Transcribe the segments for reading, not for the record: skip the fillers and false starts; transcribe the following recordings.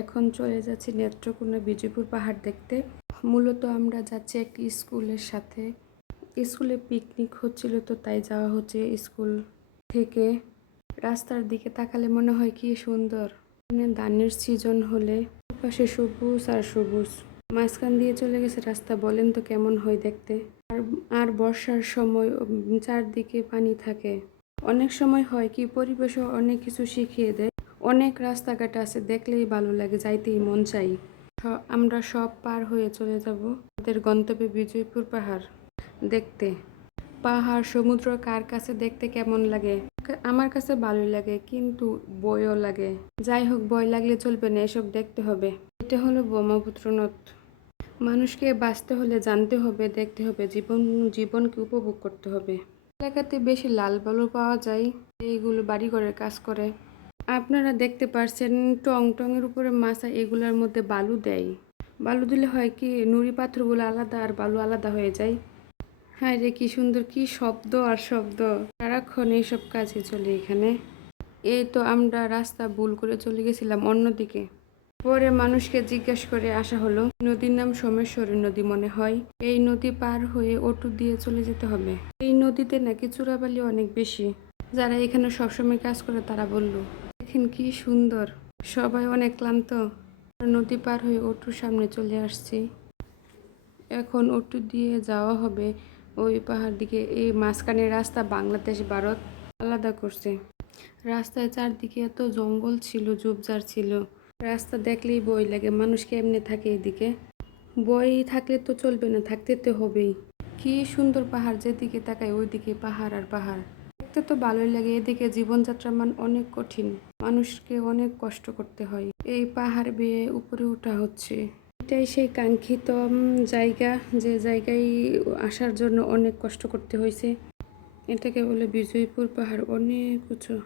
এখন চলে যাচ্ছি নেত্রকোনা বিজয়পুর পাহাড় দেখতে। মূলত আমরা যাচ্ছি একটি স্কুলের সাথে। স্কুলে পিকনিক হচ্ছিল, তো তাই যাওয়া হচ্ছে স্কুল থেকে। রাস্তার দিকে তাকালে মনে হয় কি সুন্দর। ধানের সিজন হলে পাশে সবুজ আর সবুজ, মাঝখান দিয়ে চলে গেছে রাস্তা। বলেন তো কেমন হয় দেখতে। আর বর্ষার সময় চারদিকে পানি থাকে। অনেক সময় হয় কি পরিবেশও অনেক কিছু শিখিয়ে দেয়। অনেক রাস্তাঘাট আছে, দেখলেই ভালো লাগে, যাইতেই মন চাই। আমরা সব পার হয়ে চলে যাব আমাদের গন্তব্যে বিজয়পুর পাহাড় দেখতে। পাহাড় সমুদ্র কার কাছে দেখতে কেমন লাগে? আমার কাছে ভালোই লাগে, কিন্তু ভয়ও লাগে। যাই হোক, ভয় লাগলে চলবে না, এসব দেখতে হবে। এটা হলো ব্রহ্মপুত্র নদ। মানুষকে বাঁচতে হলে জানতে হবে, দেখতে হবে, জীবনকে উপভোগ করতে হবে। এলাকাতে বেশি লাল বালু পাওয়া যায়, এইগুলো বাড়িঘরের কাজ করে। আপনারা দেখতে পারছেন টং টঙের উপরে মাছা, এগুলার মধ্যে বালু দেয়। বালু দিলে হয় কি নুড়ি পাথরগুলো আলাদা আর বালু আলাদা হয়ে যায়। হ্যাঁ রে, কি সুন্দর, কি শব্দ আর শব্দ, সারাক্ষণ এইসব কাজে চলে এখানে। এই তো আমরা রাস্তা ভুল করে চলে গেছিলাম অন্যদিকে। পরে মানুষকে জিজ্ঞাসা করে আসা হলো, নদীর নাম সোমেশ্বরী নদী মনে হয়। এই নদী পার হয়ে অটো দিয়ে চলে যেতে হবে। এই নদীতে নাকি চোরাবালি অনেক বেশি। যারা এখানে সবসময় কাজ করে তারা বলল। দেখেন কি সুন্দর। সবাই অনেক ক্লান্ত। নদী পার হয়ে অটোর সামনে চলে আসছি। এখন অটো দিয়ে যাওয়া হবে ওই পাহাড় দিকে। এই মাঝখানের রাস্তা বাংলাদেশ ভারত আলাদা করছে। রাস্তায় চারদিকে এত জঙ্গল ছিল, ঝোপঝাড় ছিল। রাস্তা দেখলেই ভয় লাগে। মানুষ কেমনে থাকে এদিকে? ভয় থাকলে তো চলবে না, থাকতে তো হবেই। কি সুন্দর পাহাড়, যেদিকে তাকায় ওইদিকে পাহাড় আর পাহাড়। দেখতে তো ভালোই লাগে। এদিকে জীবনযাত্রার মান অনেক কঠিন, মানুষকে অনেক কষ্ট করতে হয়। এই পাহাড় বেয়ে উপরে ওঠা হচ্ছে। এটাই সেই কাঙ্ক্ষিত জায়গা, যে জায়গায় আসার জন্য অনেক কষ্ট করতে হয়েছে। এটাকে বলে বিজয়পুর পাহাড়। অনেক উঁচু।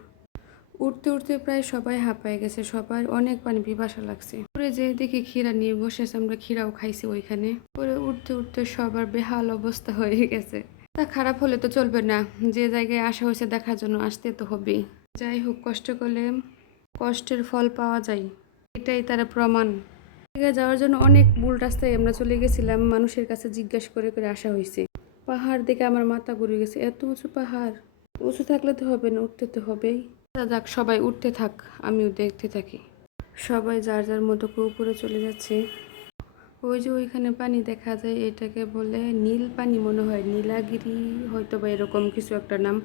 উঠতে উঠতে প্রায় সবাই হাঁপায়ে গেছে, সবার অনেক পানি পিপাসা লাগছে। পরে যে দেখি ক্ষীরা নিয়ে বসেছে, আমরা ক্ষীরাও খাইছি ওইখানে। পরে উঠতে উঠতে সবার বেহাল অবস্থা হয়ে গেছে। তা খারাপ হলে তো চলবে না, যে জায়গায় আসা হয়েছে দেখার জন্য আসতে তো হবেই। যাই হোক, কষ্ট করলে কষ্টের ফল পাওয়া যায়, এটাই তারা প্রমাণ। যাওয়ার জন্য অনেক ভুল রাস্তায় আমরা চলে গেছিলাম। মানুষের কাছে জিজ্ঞাসা করে করে আসা হয়েছে। পাহাড় দেখে আমার মাথা ঘুরে গেছে। এত উঁচু পাহাড়, উঁচু থাকলে তো হবে না, উঠতে তো হবেই। যাক, সবাই উঠতে থাক, আমিও দেখতে থাকি। সবাই যার যার মতো করে উপরে চলে যাচ্ছে। ওই যে ওইখানে পানি দেখা যায়, এটাকে বলে নীল পানি মনে হয়, নীলাগিরি হয়তো বা এরকম কিছু একটা নাম।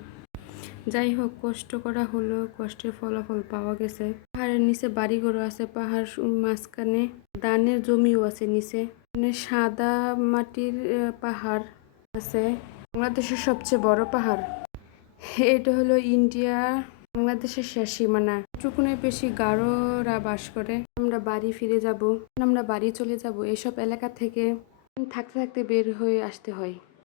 যাই হোক, কষ্ট করা হলো, কষ্টের ফলাফল পাওয়া গেছে। পাহাড়ের নিচে বাড়িঘর আছে, পাহাড় মাঝখানে ধানের জমিও আছে নিচে। মানে সাদা মাটির পাহাড় আছে। বাংলাদেশের সবচেয়ে বড় পাহাড়। এটা হলো ইন্ডিয়া বাংলাদেশের শেষ সীমানা। এটুকুনে বেশি গারোরা বাস করে। আমরা বাড়ি ফিরে যাব, আমরা বাড়ি চলে যাব। এসব এলাকা থেকে থাকতে থাকতে বের হয়ে আসতে হয়।